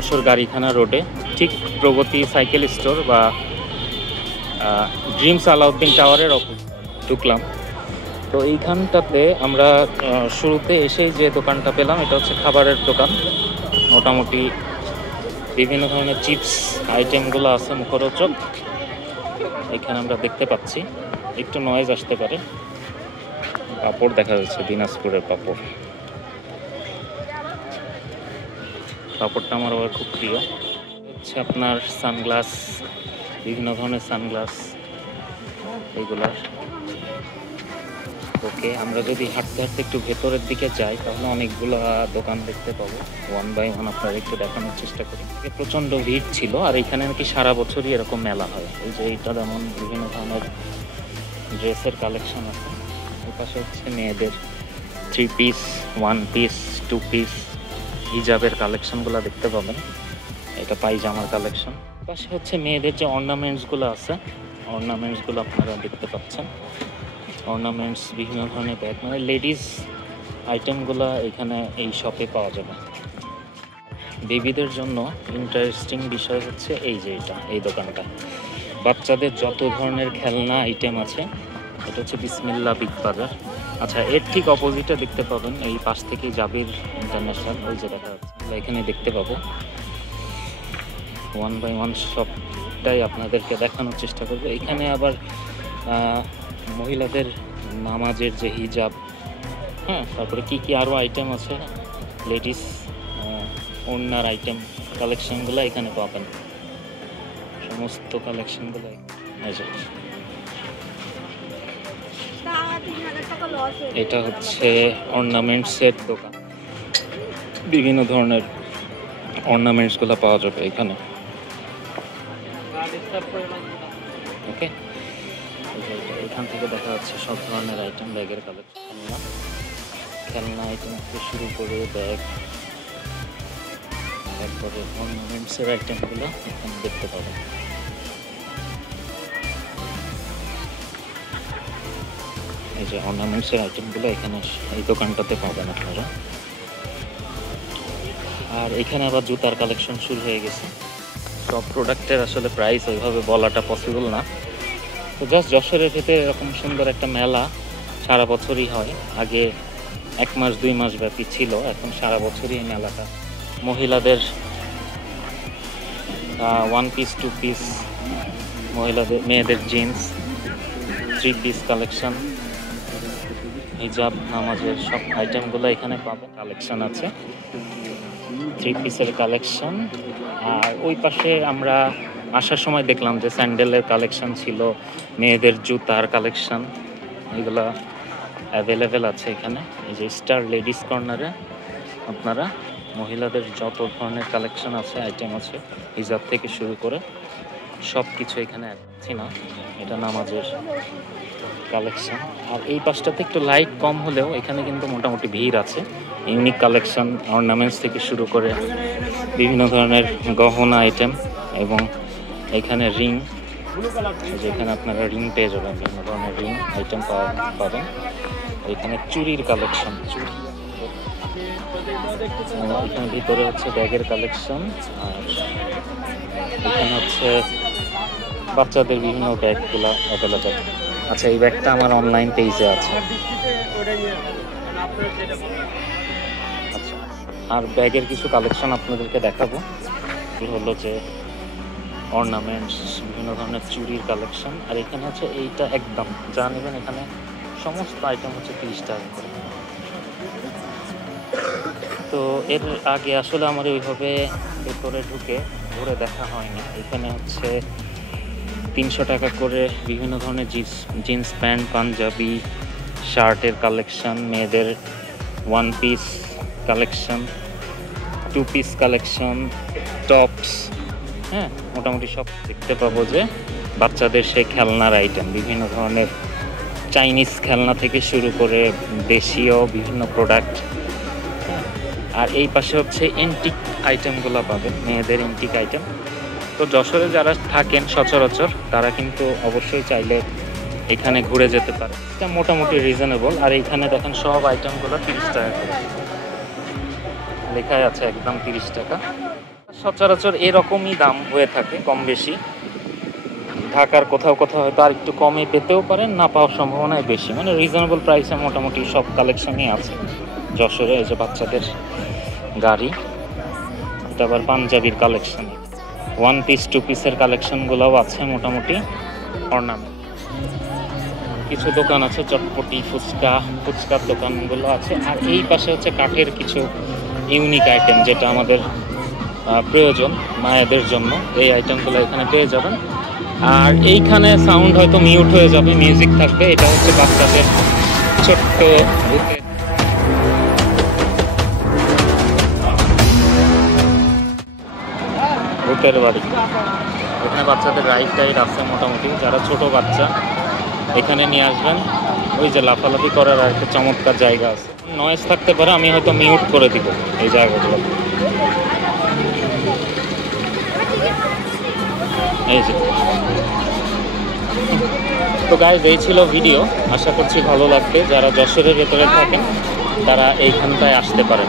যশোর গাড়িখানা রোডে, ঠিক প্রগতি cycle store বা ড্রিমস আলাউদ্দিন টাওয়ারের অপোজিট ঢুকলাম। তো এইখানটাতে আমরা শুরুতে এসেই যে দোকানটা পেলাম, এটা হচ্ছে খাবারের দোকান। মোটামুটি বিভিন্ন ধরনের চিপস আইটেমগুলো আছে মুখরোচক। এখানে আমরা দেখতে পাচ্ছি, একটু নয়েজ আসতে পারে। পাপড় দেখা যাচ্ছে, দিনাজপুরের পাপড়। পাপড়টা আমার আবার খুব প্রিয়। হচ্ছে আপনার সানগ্লাস, বিভিন্ন ধরনের সানগ্লাস এইগুলার। ওকে, আমরা যদি হাঁটতে হাঁটতে একটু ভেতরের দিকে যাই তাহলে অনেকগুলো দোকান দেখতে পাবো। ওয়ান বাই ওয়ান আপনারা একটু দেখানোর চেষ্টা করি। প্রচণ্ড ভিড় ছিল, আর এখানে নাকি সারা বছরই এরকম মেলা হয়। এই যে এইটা যেমন বিভিন্ন ধরনের ড্রেসের কালেকশন আছে। ওই পাশে হচ্ছে মেয়েদের 3 পিস, 1 পিস, 2 পিস হিজাবের কালেকশনগুলো দেখতে পাবেন। এটা পাইজামার কালেকশন। পাশে হচ্ছে মেয়েদের যে অর্নামেন্টসগুলো আছে, অর্নামেন্টসগুলো আপনারা দেখতে পাচ্ছেন। অর্নামেন্টস, বিভিন্ন ধরনের ব্যাগ, মানে লেডিস আইটেমগুলো এখানে এই শপে পাওয়া যাবে। বেবিদের জন্য ইন্টারেস্টিং বিষয় হচ্ছে এই যে এই দোকানটা, বাচ্চাদের যত ধরনের খেলনা আইটেম আছে। এটা হচ্ছে বিসমিল্লাহ বিগ বাজার। আচ্ছা, এর ঠিক অপোজিটে দেখতে পাবেন, এই পাশ থেকে জাবির ইন্টারন্যাশনাল, ওই যে দেখা যাচ্ছে, এখানে দেখতে পাবো। ওয়ান বাই ওয়ান সবটাই আপনাদেরকে দেখানোর চেষ্টা করবো। এখানে আবার মহিলাদের নামাজের যে হিজাব, হ্যাঁ, তারপরে কি কি আরও আইটেম আছে, লেডিস ওড়নার আইটেম, কালেকশনগুলো এখানে পাবেন। সমস্ত কালেকশনগুলো এটা হচ্ছে অর্নামেন্টসের দোকান। বিভিন্ন ধরনের অর্নামেন্টসগুলো পাওয়া যাবে এখানে। ওকে, এখান থেকে দেখা যাচ্ছে সব ধরনের আইটেম, ব্যাগের কালেকশন, খেলনা আইটেম থেকে শুরু করে ব্যাগ, তারপরে অর্নামেন্টসের আইটেমগুলো এখানে দেখতে পাবেন। এই যে অর্নামেন্টসের আইটেমগুলো এখানে এই দোকানটাতে পাবেন আপনারা। আর এখানে আবার জুতার কালেকশন শুরু হয়ে গেছে। সব প্রোডাক্টের আসলে প্রাইস ওইভাবে বলাটা পসিবল না। তো জাস্ট যশোরের ভেতরে এরকম সুন্দর একটা মেলা সারা বছরই হয়। আগে 1 মাস 2 মাস ব্যাপী ছিল, এখন সারা বছরই এই মেলাটা। মহিলাদের 1 পিস, 2 পিস, মহিলাদের মেয়েদের জিন্স, 3 পিস কালেকশন, হিজাব, নামাজের সব আইটেমগুলো এখানে পাবেন। কালেকশন আছে 3 পিসের কালেকশন। আর ওই পাশে আমরা আসার সময় দেখলাম যে স্যান্ডেলের কালেকশন ছিল, মেয়েদের জুতার কালেকশন, এগুলো অ্যাভেলেবেল আছে এখানে। এই যে স্টার লেডিস কর্নারে আপনারা মহিলাদের যত ধরনের কালেকশন আছে, আইটেম আছে, হিজাব থেকে শুরু করে সব কিছু এখানে আছে। না, এটা নামাজের কালেকশন। আর এই পাশটাতে একটু লাইট কম হলেও এখানে কিন্তু মোটামুটি ভিড় আছে। ইউনিক কালেকশন, অর্নামেন্টস থেকে শুরু করে বিভিন্ন ধরনের গহনা আইটেম, এবং এখানে রিং, যেখানে আপনারা রিং পেয়ে যাবেন, বিভিন্ন ধরনের রিং আইটেম পাবেন। এখানে চুড়ির কালেকশন, চুড়ি, এখানে ভিতরে হচ্ছে ব্যাগের কালেকশন। আর এখানে হচ্ছে বাচ্চাদের বিভিন্ন ব্যাগগুলো অ্যাভেলেবেল। আচ্ছা, এই ব্যাগটা আমার অনলাইন পেজে আছে। আচ্ছা, আর ব্যাগের কিছু কালেকশন আপনাদেরকে দেখাবো। হলো যে অর্নামেন্টস, বিভিন্ন ধরনের চুড়ির কালেকশন। আর এখানে হচ্ছে এইটা একদম যা নেবেন, এখানে সমস্ত আইটেম হচ্ছে 30 টাকা করে। তো এর আগে আসলে আমার ওইভাবে ভেতরে ঢুকে ঘুরে দেখা হয়নি। এখানে হচ্ছে 300 টাকা করে বিভিন্ন ধরনের জিন্স প্যান্ট, পাঞ্জাবি, শার্টের কালেকশন, মেয়েদের 1 piece collection, 2 piece collection, tops, হ্যাঁ, মোটামুটি সব দেখতে পাবো। যে বাচ্চাদের সেই খেলনার আইটেম, বিভিন্ন ধরনের চাইনিজ খেলনা থেকে শুরু করে দেশীয় বিভিন্ন প্রোডাক্ট। আর এই পাশে হচ্ছে এন্টিক আইটেমগুলো পাবেন, মেয়েদের এন্টিক আইটেম। তো যশোরে যারা থাকেন সচরাচর, তারা কিন্তু অবশ্যই চাইলে এখানে ঘুরে যেতে পারে। এটা মোটামুটি রিজনেবল। আর এইখানে দেখেন সব আইটেমগুলো 30 টাকা করে লেখাই আছে, একদম 30 টাকা। সচরাচর এরকমই দাম হয়ে থাকে কম বেশি। ঢাকার কোথাও কোথাও হয়তো আর একটু কমে পেতেও পারেন, না পাওয়ার সম্ভাবনাই বেশি। মানে রিজনেবল প্রাইসে মোটামুটি সব কালেকশনই আছে যশোরে। এই যে বাচ্চাদের গাড়ি, এটা আবার পাঞ্জাবির কালেকশন, 1 পিস 2 পিসের কালেকশনগুলোও আছে মোটামুটি। অর্নামেন্ট কিছু দোকান আছে, চটপটি ফুচকার দোকানগুলো আছে। আর এই পাশে হচ্ছে কাঠের কিছু ইউনিক আইটেম, যেটা আমাদের প্রয়োজন মায়েদের জন্য। এই আইটেমগুলো এখানে পেয়ে যাবেন। আর এইখানে সাউন্ড হয়তো মিউট হয়ে যাবে, মিউজিক থাকবে। এটা হচ্ছে বাচ্চাদের ছোট্ট ভূতের বাড়ি। এখানে বাচ্চাদের রাইড টাইড আছে মোটামুটি। যারা ছোট বাচ্চা এখানে নিয়ে আসবেন। ওই যে লাফালাফি করার আর একটা চমৎকার জায়গা আছে। নয়েজ থাকতে পারে, আমি হয়তো মিউট করে দিব এই জায়গাগুলো। এই যে তো গাইজ, এই ছিল ভিডিও। আশা করছি ভালো লাগবে। যারা যশোরের ভেতরে থাকেন তারা এইখানটায় আসতে পারেন।